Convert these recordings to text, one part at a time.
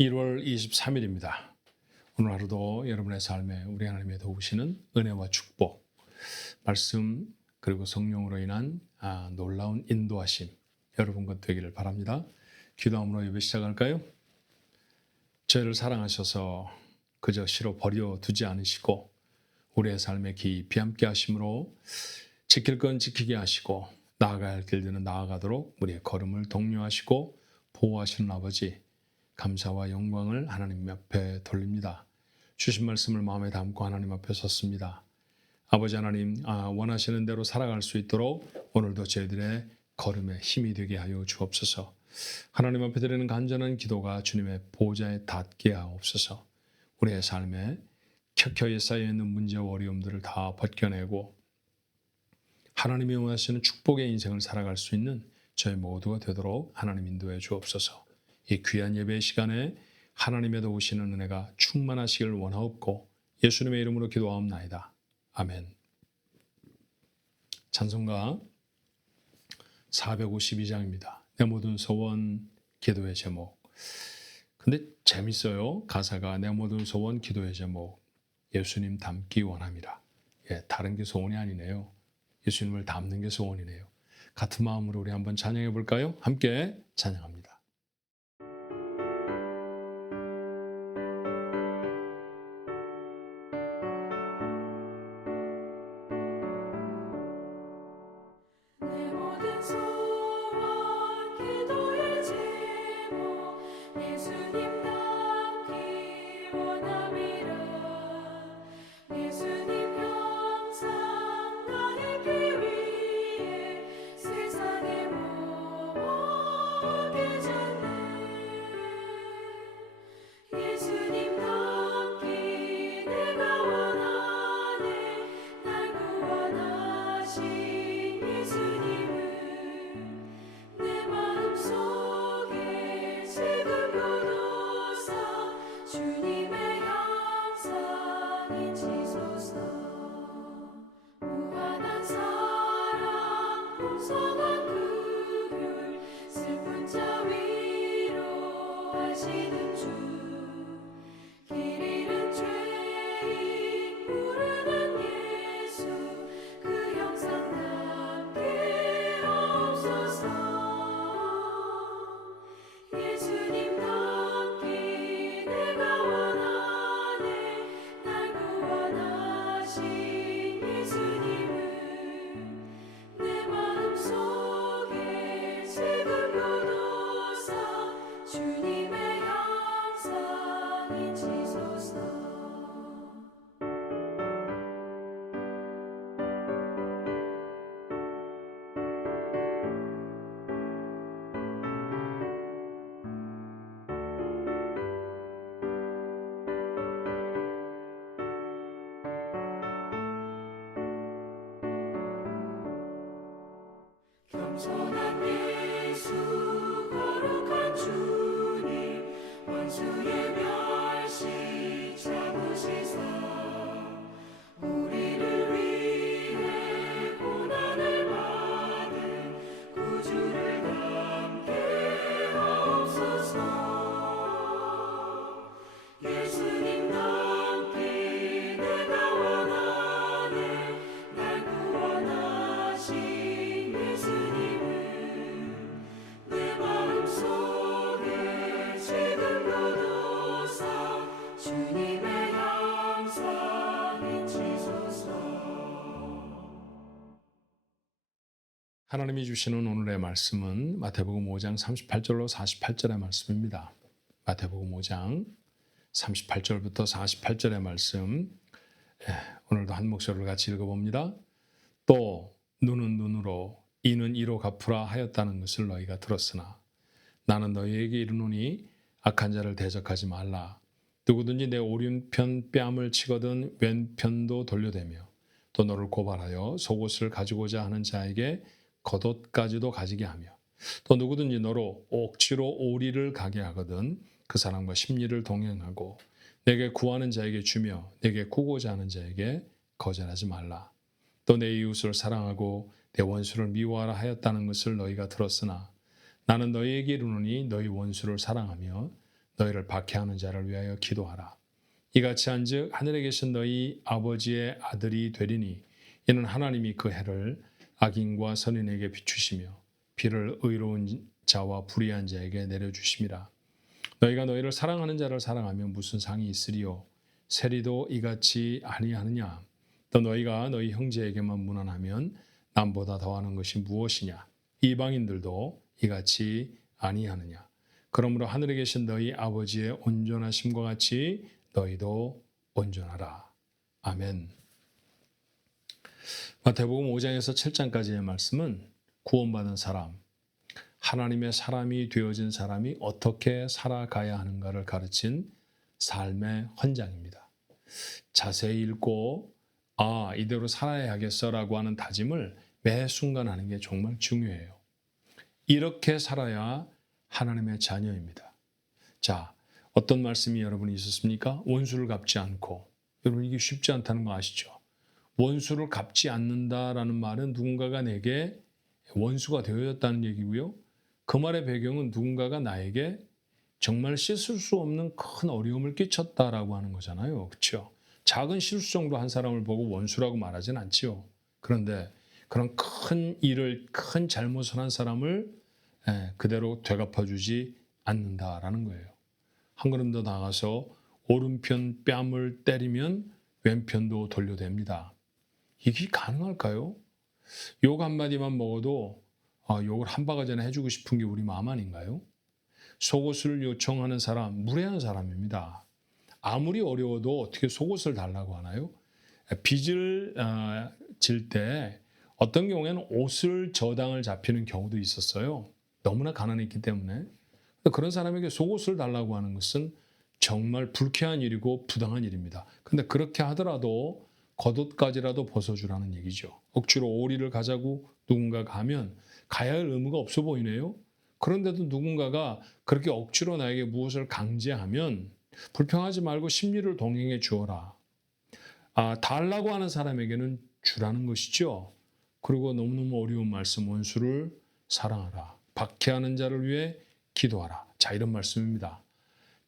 1월 23일입니다. 오늘 하루도 여러분의 삶에 우리 하나님의 도우시는 은혜와 축복, 말씀 그리고 성령으로 인한 놀라운 인도하심 여러분과 되기를 바랍니다. 기도함으로 예배 시작할까요? 저희를 사랑하셔서 그저 시로 버려두지 않으시고 우리의 삶에 깊이 함께 하심으로 지킬 건 지키게 하시고 나아가야 할 길들은 나아가도록 우리의 걸음을 독려하시고 보호하시는 아버지, 감사와 영광을 하나님 앞에 돌립니다. 주신 말씀을 마음에 담고 하나님 앞에 섰습니다. 아버지 하나님, 원하시는 대로 살아갈 수 있도록 오늘도 저희들의 걸음에 힘이 되게 하여 주옵소서. 하나님 앞에 드리는 간절한 기도가 주님의 보호자에 닿게 하옵소서. 우리의 삶에 켜켜이 쌓여있는 문제와 어려움들을 다 벗겨내고 하나님이 원하시는 축복의 인생을 살아갈 수 있는 저희 모두가 되도록 하나님 인도해 주옵소서. 이 귀한 예배의 시간에 하나님의 도우시는 은혜가 충만하시길 원하옵고 예수님의 이름으로 기도하옵나이다. 아멘. 찬송가 452장입니다. 내 모든 소원 기도의 제목. 근데 재밌어요. 가사가 내 모든 소원 기도의 제목. 예수님 닮기 원함이라. 다른 게 소원이 아니네요. 예수님을 닮는 게 소원이네요. 같은 마음으로 우리 한번 찬양해 볼까요? 함께 찬양합니다. 내 모든 소원 기도의 제목 예수님 닮기 원함이라. 예수님 형상 나에게 위해 세상에 모게 졌네. 예수님 닮기 내가 원하네. 날 구원하신 예수님을 내 마음속에 지금 굳어서 주님의 형상이 지소서. 무한한 사랑 풍성한 긍휼 슬픈 자 위로하시는 주. 길 잃은 죄인 부르는 예수 그 형상 닮게 하옵소서. 예수님 닮기 내가 원하네. 날 구원하신 예수님을 내 마음속에 지금 굳어서 주님의 형상이 지소서. 겸손한 예수 거룩한 주님 원수의 멸시 참으시사 우리를 위해 고난을 받은 구주를 닮게 하옵소서. 예수님 닮기 내가 원하네. 날 구원하신 예수님을 내 마음속에 지금 굳어서 주님의 형상이 지소서. 하나님이 주시는 오늘의 말씀은 마태복음 5장 38절로 48절의 말씀입니다. 마태복음 5장 38절부터 48절의 말씀, 오늘도 한 목소리를 같이 읽어봅니다. 또 눈은 눈으로 이는 이로 갚으라 하였다는 것을 너희가 들었으나 나는 너희에게 이르노니 악한 자를 대적하지 말라. 누구든지 내 오른편 뺨을 치거든 왼편도 돌려대며 또 너를 고발하여 속옷을 가지고자 하는 자에게 겉옷까지도 가지게 하며 또 누구든지 너로 억지로 오리를 가게 하거든 그 사람과 심리를 동행하고 내게 구하는 자에게 주며 내게 구고자 하는 자에게 거절하지 말라. 또 내 이웃을 사랑하고 내 원수를 미워하라 하였다는 것을 너희가 들었으나 나는 너희에게 이르노니 너희 원수를 사랑하며 너희를 박해하는 자를 위하여 기도하라. 이같이 한즉 하늘에 계신 너희 아버지의 아들이 되리니 이는 하나님이 그 해를 악인과 선인에게 비추시며 비를 의로운 자와 불의한 자에게 내려주심이라. 너희가 너희를 사랑하는 자를 사랑하면 무슨 상이 있으리요? 세리도 이같이 아니하느냐? 또 너희가 너희 형제에게만 무난하면 남보다 더하는 것이 무엇이냐? 이방인들도 이같이 아니하느냐? 그러므로 하늘에 계신 너희 아버지의 온전하심과 같이 너희도 온전하라. 아멘. 마태복음 5장에서 7장까지의 말씀은 구원받은 사람, 하나님의 사람이 되어진 사람이 어떻게 살아가야 하는가를 가르친 삶의 헌장입니다. 자세히 읽고 이대로 살아야겠어라고 하는 다짐을 매 순간 하는 게 정말 중요해요. 이렇게 살아야 하나님의 자녀입니다. 자, 어떤 말씀이 여러분이 있었습니까? 원수를 갚지 않고. 여러분 이게 쉽지 않다는 거 아시죠? 원수를 갚지 않는다라는 말은 누군가가 내게 원수가 되어졌다는 얘기고요. 그 말의 배경은 누군가가 나에게 정말 씻을 수 없는 큰 어려움을 끼쳤다라고 하는 거잖아요. 그렇죠? 작은 실수 정도 한 사람을 보고 원수라고 말하진 않지요. 그런데 그런 큰 일을, 큰 잘못을 한 사람을 그대로 되갚아주지 않는다라는 거예요. 한 걸음 더 나가서 오른편 뺨을 때리면 왼편도 돌려댑니다. 이게 가능할까요? 욕 한마디만 먹어도 욕을 한 바가지나 해주고 싶은 게 우리 마음 아닌가요? 속옷을 요청하는 사람, 무례한 사람입니다. 아무리 어려워도 어떻게 속옷을 달라고 하나요? 빚을 질 때 어떤 경우에는 옷을 저당을 잡히는 경우도 있었어요. 너무나 가난했기 때문에. 그런 사람에게 속옷을 달라고 하는 것은 정말 불쾌한 일이고 부당한 일입니다. 그런데 그렇게 하더라도 겉옷까지라도 벗어주라는 얘기죠. 억지로 오리를 가자고 누군가가 하면 가야 할 의무가 없어 보이네요. 그런데도 누군가가 그렇게 억지로 나에게 무엇을 강제하면 불평하지 말고 심리를 동행해 주어라. 달라고 하는 사람에게는 주라는 것이죠. 그리고 너무너무 어려운 말씀, 원수를 사랑하라. 박해하는 자를 위해 기도하라. 자, 이런 말씀입니다.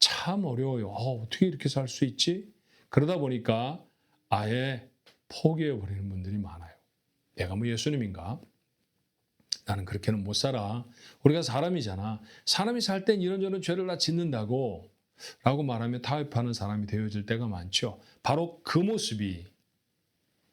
참 어려워요. 어떻게 이렇게 살 수 있지? 그러다 보니까 아예 포기해버리는 분들이 많아요. 내가 뭐 예수님인가? 나는 그렇게는 못 살아. 우리가 사람이잖아. 사람이 살 땐 이런저런 죄를 다 짓는다고 라고 말하며 타협하는 사람이 되어질 때가 많죠. 바로 그 모습이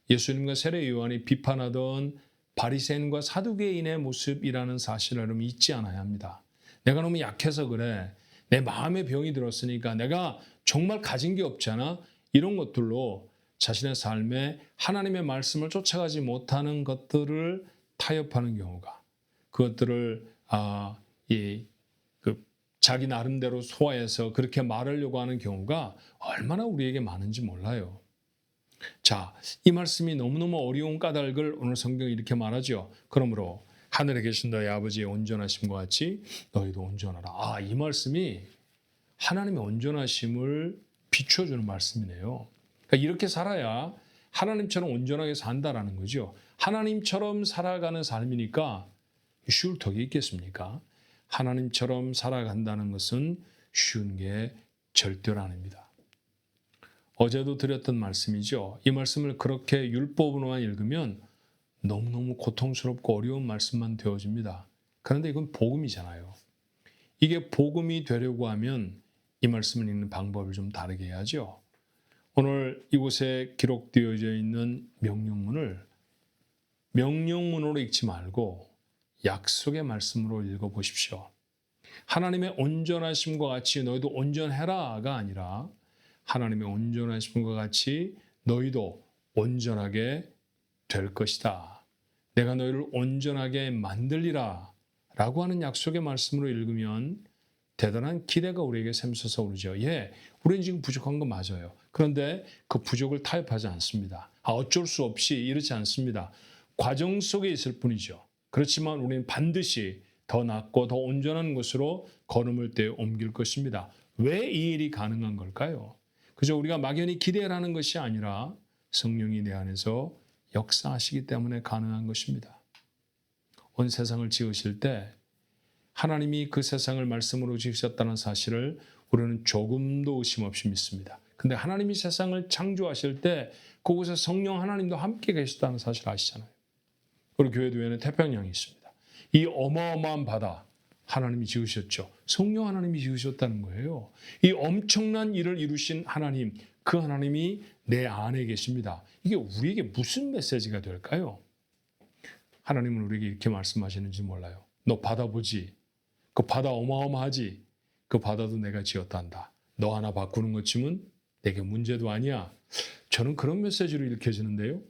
예수님과 세례 요한이 비판하던 바리새인과 사두개인의 모습이라는 사실을 여러분 잊지 않아야 합니다. 내가 너무 약해서 그래. 내 마음에 병이 들었으니까 내가 정말 가진 게 없잖아. 이런 것들로 자신의 삶에 하나님의 말씀을 쫓아가지 못하는 것들을 타협하는 경우가, 그것들을 자기 나름대로 소화해서 그렇게 말하려고 하는 경우가 얼마나 우리에게 많은지 몰라요. 자, 이 말씀이 너무너무 어려운 까닭을 오늘 성경이 이렇게 말하죠. 그러므로 하늘에 계신 너희 아버지의 온전하심과 같이 너희도 온전하라. 이 말씀이 하나님의 온전하심을 비춰주는 말씀이네요. 그러니까 이렇게 살아야 하나님처럼 온전하게 산다라는 거죠. 하나님처럼 살아가는 삶이니까 쉬울 턱이 있겠습니까? 하나님처럼 살아간다는 것은 쉬운 게 절대로 아닙니다. 어제도 드렸던 말씀이죠. 이 말씀을 그렇게 율법으로만 읽으면 너무너무 고통스럽고 어려운 말씀만 되어집니다. 그런데 이건 복음이잖아요. 이게 복음이 되려고 하면 이 말씀을 읽는 방법을 좀 다르게 해야죠. 오늘 이곳에 기록되어져 있는 명령문으로 읽지 말고 약속의 말씀으로 읽어보십시오. 하나님의 온전하심과 같이 너희도 온전해라가 아니라 하나님의 온전하심과 같이 너희도 온전하게 될 것이다. 내가 너희를 온전하게 만들리라 라고 하는 약속의 말씀으로 읽으면 대단한 기대가 우리에게 샘솟아 오르죠. 우리는 지금 부족한 거 맞아요. 그런데 그 부족을 타협하지 않습니다. 어쩔 수 없이 이렇지 않습니다. 과정 속에 있을 뿐이죠. 그렇지만 우리는 반드시 더 낫고 더 온전한 것으로 걸음을 떼어 옮길 것입니다. 왜 이 일이 가능한 걸까요? 그저 우리가 막연히 기대하는 것이 아니라 성령이 내 안에서 역사하시기 때문에 가능한 것입니다. 온 세상을 지으실 때 하나님이 그 세상을 말씀으로 지으셨다는 사실을 우리는 조금도 의심 없이 믿습니다. 근데 하나님이 세상을 창조하실 때 그곳에 성령 하나님도 함께 계셨다는 사실 아시잖아요. 우리 교회 뒤에는 태평양이 있습니다. 이 어마어마한 바다 하나님이 지으셨죠. 성령 하나님이 지으셨다는 거예요. 이 엄청난 일을 이루신 하나님, 그 하나님이 내 안에 계십니다. 이게 우리에게 무슨 메시지가 될까요? 하나님은 우리에게 이렇게 말씀하시는지 몰라요. 너 바다 보지? 그 바다 어마어마하지? 그 바다도 내가 지었단다. 너 하나 바꾸는 것 치면 내게 문제도 아니야. 저는 그런 메시지로 읽혀지는데요.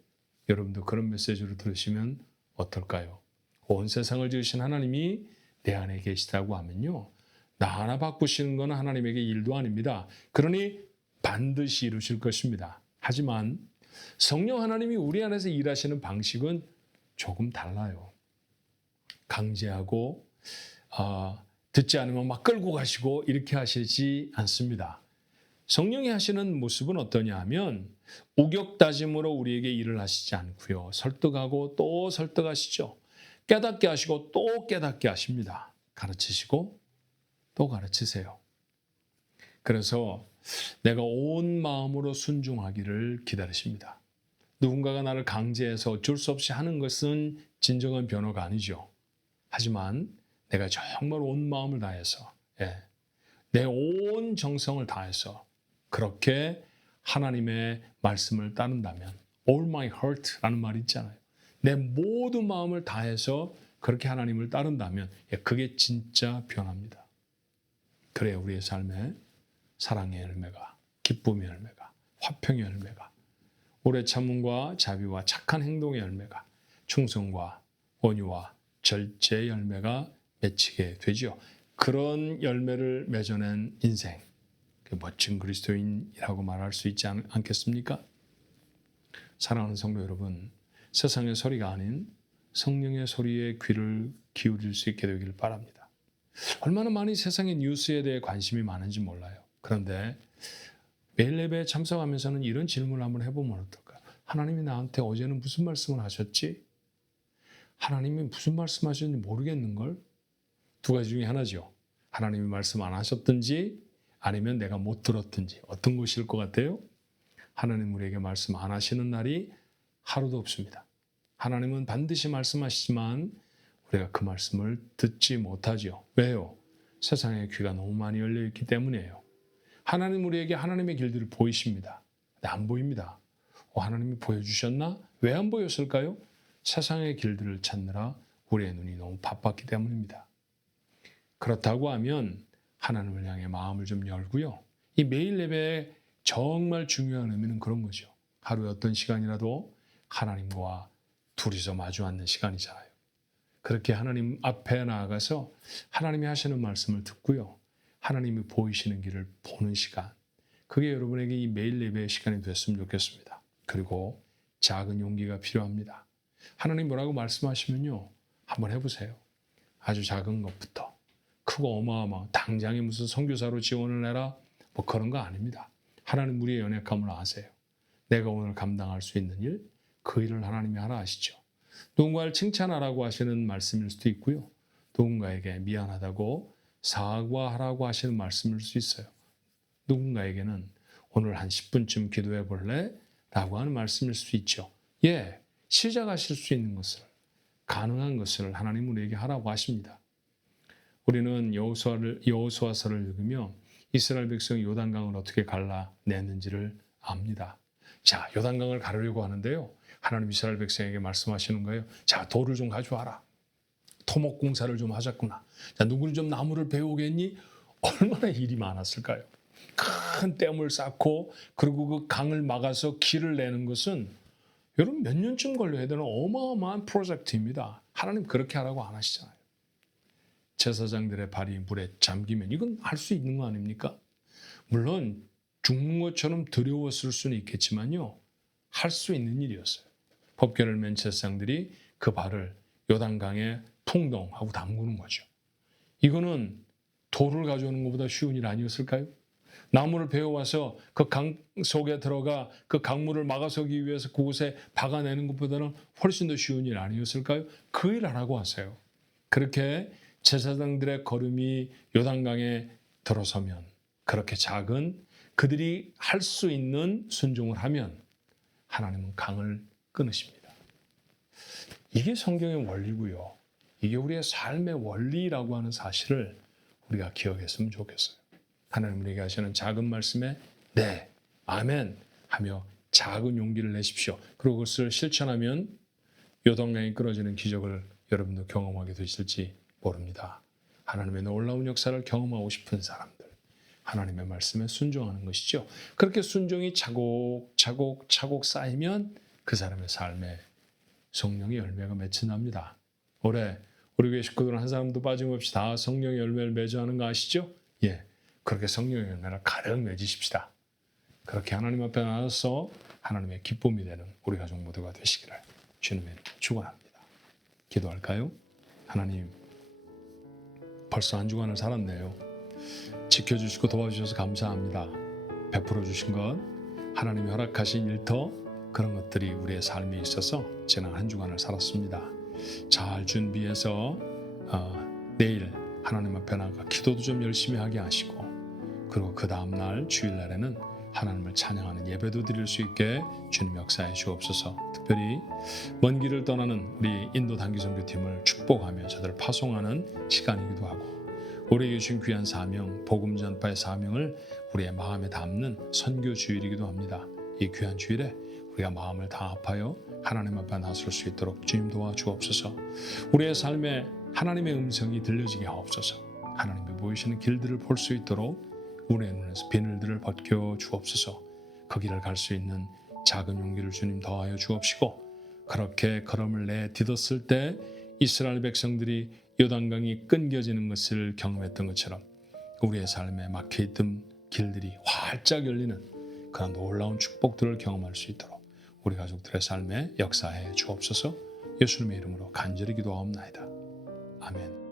여러분도 그런 메시지로 들으시면 어떨까요? 온 세상을 지으신 하나님이 내 안에 계시다고 하면요. 나 하나 바꾸시는 건 하나님에게 일도 아닙니다. 그러니 반드시 이루실 것입니다. 하지만 성령 하나님이 우리 안에서 일하시는 방식은 조금 달라요. 강제하고 듣지 않으면 막 끌고 가시고 이렇게 하시지 않습니다. 성령이 하시는 모습은 어떠냐 하면 우격다짐으로 우리에게 일을 하시지 않고요. 설득하고 또 설득하시죠. 깨닫게 하시고 또 깨닫게 하십니다. 가르치시고 또 가르치세요. 그래서 내가 온 마음으로 순종하기를 기다리십니다. 누군가가 나를 강제해서 어쩔 수 없이 하는 것은 진정한 변호가 아니죠. 하지만 내가 정말 온 마음을 다해서 내 온 정성을 다해서 그렇게 하나님의 말씀을 따른다면 all my heart라는 말이 있잖아요. 내 모든 마음을 다해서 그렇게 하나님을 따른다면 그게 진짜 변화입니다. 그래야 우리의 삶에 사랑의 열매가, 기쁨의 열매가, 화평의 열매가, 오래 참음과 자비와 착한 행동의 열매가, 충성과 온유와 절제의 열매가 맺히게 되죠. 그런 열매를 맺어낸 인생, 멋진 그리스도인이라고 말할 수 있지 않겠습니까? 사랑하는 성도 여러분, 세상의 소리가 아닌 성령의 소리에 귀를 기울일 수 있게 되길 바랍니다. 얼마나 많이 세상의 뉴스에 대해 관심이 많은지 몰라요. 그런데 매일 예배에 참석하면서는 이런 질문을 한번 해보면 어떨까요? 하나님이 나한테 어제는 무슨 말씀을 하셨지? 하나님이 무슨 말씀하셨는지 모르겠는걸? 두 가지 중에 하나죠. 하나님이 말씀 안 하셨든지 아니면 내가 못 들었든지 어떤 것일 것 같아요? 하나님 우리에게 말씀 안 하시는 날이 하루도 없습니다. 하나님은 반드시 말씀하시지만 우리가 그 말씀을 듣지 못하죠. 왜요? 세상의 귀가 너무 많이 열려있기 때문이에요. 하나님 우리에게 하나님의 길들을 보이십니다. 근데 안 보입니다. 하나님이 보여주셨나? 왜 안 보였을까요? 세상의 길들을 찾느라 우리의 눈이 너무 바빴기 때문입니다. 그렇다고 하면 하나님을 향해 마음을 좀 열고요. 이 매일 예배의 정말 중요한 의미는 그런 거죠. 하루에 어떤 시간이라도 하나님과 둘이서 마주 앉는 시간이잖아요. 그렇게 하나님 앞에 나아가서 하나님이 하시는 말씀을 듣고요. 하나님이 보이시는 길을 보는 시간. 그게 여러분에게 이 매일 예배의 시간이 됐으면 좋겠습니다. 그리고 작은 용기가 필요합니다. 하나님 뭐라고 말씀하시면요. 한번 해보세요. 아주 작은 것부터. 크고 어마어마한 당장에 무슨 선교사로 지원을 해라 뭐 그런 거 아닙니다. 하나님 우리의 연약함을 아세요. 내가 오늘 감당할 수 있는 일, 그 일을 하나님이 하라 하시죠. 누군가를 칭찬하라고 하시는 말씀일 수도 있고요. 누군가에게 미안하다고 사과하라고 하시는 말씀일 수 있어요. 누군가에게는 오늘 한 10분쯤 기도해 볼래? 라고 하는 말씀일 수 있죠. 시작하실 수 있는 것을, 가능한 것을 하나님 우리에게 하라고 하십니다. 우리는 여호수아서를 읽으며 이스라엘 백성이 요단강을 어떻게 갈라냈는지를 압니다. 자, 요단강을 가르려고 하는데요. 하나님 이스라엘 백성에게 말씀하시는 거예요. 자, 돌을 좀 가져와라. 토목 공사를 좀 하자꾸나. 자, 누구는 좀 나무를 베오겠니? 얼마나 일이 많았을까요? 큰 댐을 쌓고 그리고 그 강을 막아서 길을 내는 것은 여러분 몇 년쯤 걸려야 되는 어마어마한 프로젝트입니다. 하나님 그렇게 하라고 안 하시잖아요. 제사장들의 발이 물에 잠기면 이건 할 수 있는 거 아닙니까? 물론 죽는 것처럼 두려웠을 수는 있겠지만요. 할 수 있는 일이었어요. 법궤를 맨 제사장들이 그 발을 요단강에 풍덩하고 담그는 거죠. 이거는 돌을 가져오는 것보다 쉬운 일 아니었을까요? 나무를 베어와서 그 강 속에 들어가 그 강물을 막아서기 위해서 그곳에 박아내는 것보다는 훨씬 더 쉬운 일 아니었을까요? 그 일 하라고 하세요. 그렇게 제사장들의 걸음이 요단강에 들어서면 그렇게 작은 그들이 할 수 있는 순종을 하면 하나님은 강을 끊으십니다. 이게 성경의 원리고요. 이게 우리의 삶의 원리라고 하는 사실을 우리가 기억했으면 좋겠어요. 하나님 우리에게 하시는 작은 말씀에 네, 아멘 하며 작은 용기를 내십시오. 그리고 그것을 실천하면 요단강이 끊어지는 기적을 여러분도 경험하게 되실지 모릅니다. 하나님의 놀라운 역사를 경험하고 싶은 사람들, 하나님의 말씀에 순종하는 것이죠. 그렇게 순종이 차곡차곡 쌓이면 그 사람의 삶에 성령의 열매가 맺혀납니다. 올해 우리 교회 식구들은 한 사람도 빠짐없이 다 성령의 열매를 맺어하는 거 아시죠? 예, 그렇게 성령의 열매를 가득 맺으십시다. 그렇게 하나님 앞에 나와서 하나님의 기쁨이 되는 우리 가족 모두가 되시기를 주님의 축원합니다. 기도할까요? 하나님, 벌써 한 주간을 살았네요. 지켜주시고 도와주셔서 감사합니다. 베풀어 주신 것, 하나님이 허락하신 일터, 그런 것들이 우리의 삶에 있어서 지난 한 주간을 살았습니다. 잘 준비해서 내일 하나님 앞에 나가 기도도 좀 열심히 하게 하시고, 그리고 그 다음날 주일날에는 하나님을 찬양하는 예배도 드릴 수 있게 주님 역사해 주옵소서. 특별히 먼 길을 떠나는 우리 인도 단기선교팀을 축복하며 저들을 파송하는 시간이기도 하고, 우리에게 주신 귀한 사명, 복음 전파의 사명을 우리의 마음에 담는 선교 주일이기도 합니다. 이 귀한 주일에 우리가 마음을 다합하여 하나님 앞에 나설 수 있도록 주님 도와주옵소서. 우리의 삶에 하나님의 음성이 들려지게 하옵소서. 하나님의 보이시는 길들을 볼 수 있도록 우리의 눈에서 비늘들을 벗겨 주옵소서. 그 길을 갈 수 있는 작은 용기를 주님 더하여 주옵시고, 그렇게 걸음을 내딛었을 때 이스라엘 백성들이 요단강이 끊겨지는 것을 경험했던 것처럼 우리의 삶에 막혀있던 길들이 활짝 열리는 그런 놀라운 축복들을 경험할 수 있도록 우리 가족들의 삶에 역사해 주옵소서. 예수님의 이름으로 간절히 기도하옵나이다. 아멘.